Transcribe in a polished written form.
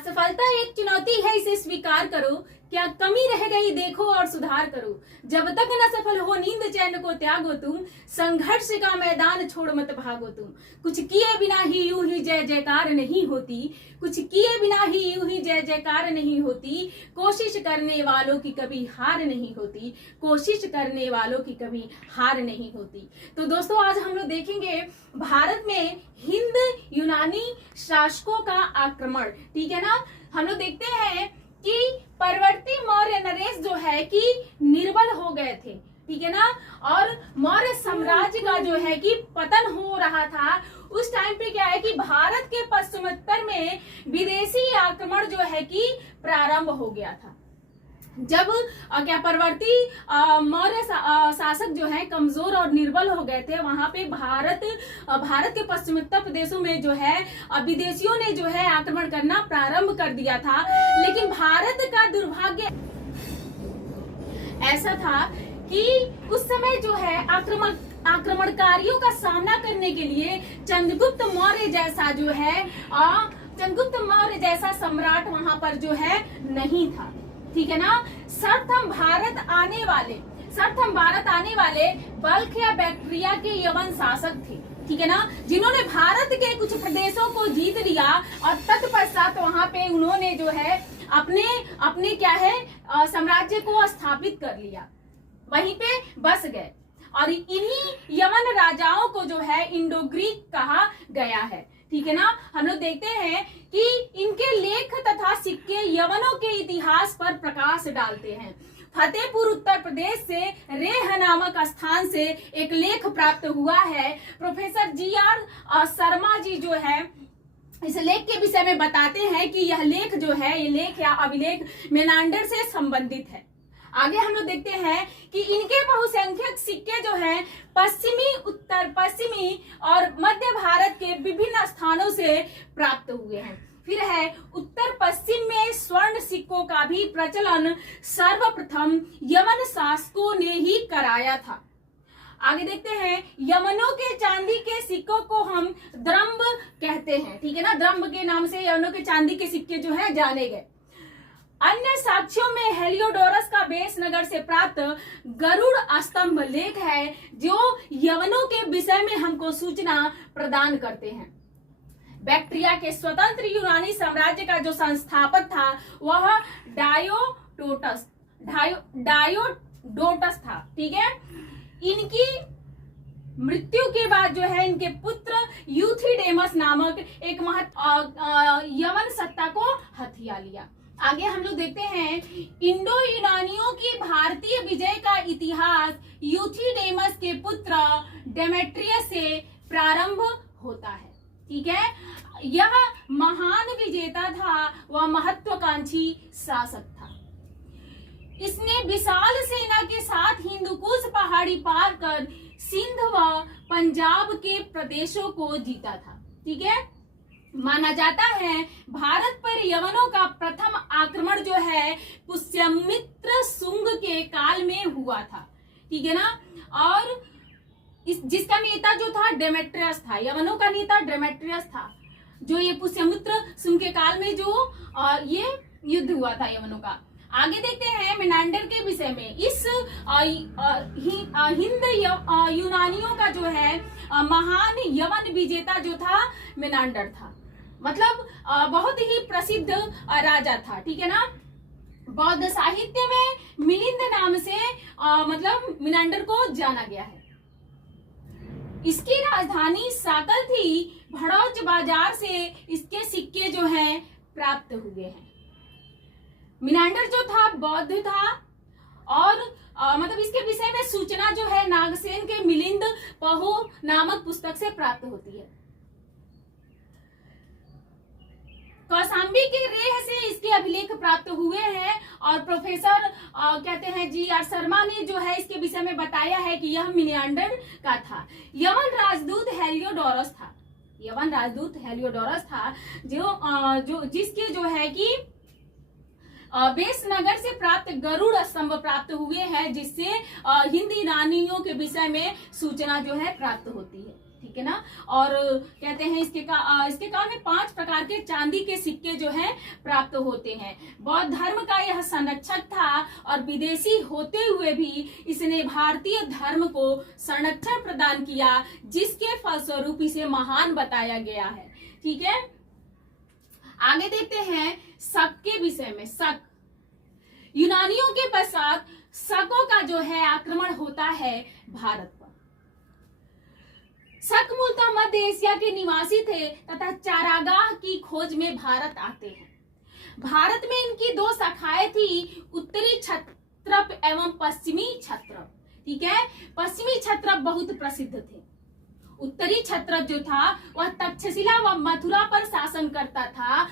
असफलता एक चुनौती है, इसे स्वीकार करो। क्या कमी रह गई देखो और सुधार करो। जब तक न सफल हो नींद चैन को त्यागो तुम, संघर्ष का मैदान छोड़ मत भागो तुम। कुछ किए बिना ही यूं ही जय जयकार नहीं होती, कुछ किए बिना ही यूं ही जय जयकार नहीं होती। कोशिश करने वालों की कभी हार नहीं होती, कोशिश करने वालों की कभी हार नहीं होती। तो दोस्तों, आज हम लोग देखेंगे भारत में हिंद यूनानी शासकों का आक्रमण। ठीक है ना। हम लोग देखते हैं कि परवर्ती मौर्य नरेश जो है कि निर्बल हो गए थे। ठीक है ना। और मौर्य साम्राज्य का जो है कि पतन हो रहा था। उस टाइम पे क्या है कि भारत के पश्चिमोत्तर में विदेशी आक्रमण जो है कि प्रारंभ हो गया था। जब क्या परवर्ती मौर्य शासक जो है कमजोर और निर्बल हो गए थे, वहां पे भारत के पश्चिमोत्तर प्रदेशों में जो है विदेशियों ने जो है आक्रमण करना प्रारंभ कर दिया था। लेकिन भारत का दुर्भाग्य ऐसा था कि उस समय जो है आक्रमणकारियों का सामना करने के लिए चंद्रगुप्त मौर्य जैसा जो है चंद्रगुप्त मौर्य जैसा सम्राट वहां पर जो है नहीं था। ठीक है ना। सर्वप्रथम भारत आने वाले बल्ख या बैक्ट्रिया के यवन शासक थे। ठीक है ना। जिन्होंने भारत के कुछ प्रदेशों को जीत लिया और तत्पश्चात वहां पे उन्होंने जो है अपने क्या है साम्राज्य को स्थापित कर लिया, वहीं पे बस गए। और इन्हीं यवन राजाओं को जो है इंडो ग्रीक कहा गया है। ठीक है ना। हम लोग देखते हैं कि इनके लेख तथा सिक्के यवनों के इतिहास पर प्रकाश डालते हैं। फतेहपुर उत्तर प्रदेश से रेह नामक स्थान से एक लेख प्राप्त हुआ है। प्रोफेसर GR शर्मा जी जो है इस लेख के विषय में बताते हैं कि यह लेख जो है, ये लेख या अभिलेख मेनांडर से संबंधित है। आगे हम लोग देखते हैं कि इनके बहुसंख्यक सिक्के जो हैं पश्चिमी, उत्तर पश्चिमी और मध्य भारत के विभिन्न स्थानों से प्राप्त हुए हैं। फिर है उत्तर पश्चिम में स्वर्ण सिक्कों का भी प्रचलन सर्वप्रथम यमन शासकों ने ही कराया था। आगे देखते हैं, यमनों के चांदी के सिक्कों को हम द्रंब कहते हैं। ठीक है ना। द्रंब के नाम से यमनों के चांदी के सिक्के जो है जाने गए। अन्य साक्ष्यों में हेलियोडोरस का बेसनगर से प्राप्त गरुड़ स्तंभ लेख है, जो यवनों के विषय में हमको सूचना प्रदान करते हैं। बैक्ट्रिया के स्वतंत्र यूनानी साम्राज्य का जो संस्थापक था वह डायोडोटस था। ठीक है। इनकी मृत्यु के बाद जो है इनके पुत्र यूथिडेमस नामक एक यवन सत्ता को हथिया लिया। आगे हम लोग देखते हैं, इंडो यूनानियों की भारतीय विजय का इतिहास यूथिडेमस के पुत्र डेमेट्रियस से प्रारंभ होता है। ठीक है। यह महान विजेता था, वह महत्वाकांक्षी शासक था। इसने विशाल सेना के साथ हिंदुकुश पहाड़ी पार कर सिंध व पंजाब के प्रदेशों को जीता था। ठीक है। माना जाता है भारत पर यवनों का प्रथम आक्रमण जो है पुष्यमित्र शुंग के काल में हुआ था। ठीक है ना। और जिसका नेता जो था डेमेट्रियस था, यवनों का नेता डेमेट्रियस था, जो ये पुष्यमित्र शुंग के काल में जो ये युद्ध हुआ था यवनों का। आगे देखते हैं मेनांडर के विषय में। इस हिंद यूनानियों का जो है महान यवन विजेता जो था मेनांडर था। मतलब बहुत ही प्रसिद्ध राजा था। ठीक है ना। बौद्ध साहित्य में मिलिंद नाम से मतलब मेनांडर को जाना गया है। इसकी राजधानी साकल थी। भड़ौच बाजार से इसके सिक्के जो हैं प्राप्त हुए हैं। मेनांडर जो था बौद्ध था और मतलब इसके विषय में सूचना जो है नागसेन के मिलिंद पहो नामक पुस्तक से प्राप्त होती है। कौशाम्बी के रेह से इसके अभिलेख प्राप्त हुए हैं और प्रोफेसर कहते हैं GR शर्मा ने जो है इसके विषय में बताया है कि यह मेनांडर का था। यवन राजदूत हेलियोडोरस था जो जिसके जो है कि बेसनगर से प्राप्त गरुड़ स्तंभ प्राप्त हुए हैं, जिससे हिंदी रानियों के विषय में सूचना जो है प्राप्त होती है। ठीक है ना। और कहते हैं इसके कारण में 5 प्रकार के चांदी के सिक्के जो हैं प्राप्त होते हैं। बौद्ध धर्म का यह संरक्षक था और विदेशी होते हुए भी इसने भारतीय धर्म को संरक्षण प्रदान किया, जिसके फलस्वरूप इसे महान बताया गया है। ठीक है, आगे देखते हैं शक के विषय में। शक, यूनानियों के पश्चात शकों का जो है आक्रमण होता है भारत पर। शक मूलतः मध्य एशिया के निवासी थे तथा चारागाह की खोज में भारत आते हैं। भारत में इनकी 2 शाखाएं थी, उत्तरी क्षत्रप एवं पश्चिमी क्षत्रप। ठीक है, पश्चिमी क्षत्रप बहुत प्रसिद्ध थे। उत्तरी क्षत्रप जो था वह तक्षशिला व मथुरा पर शासन करता था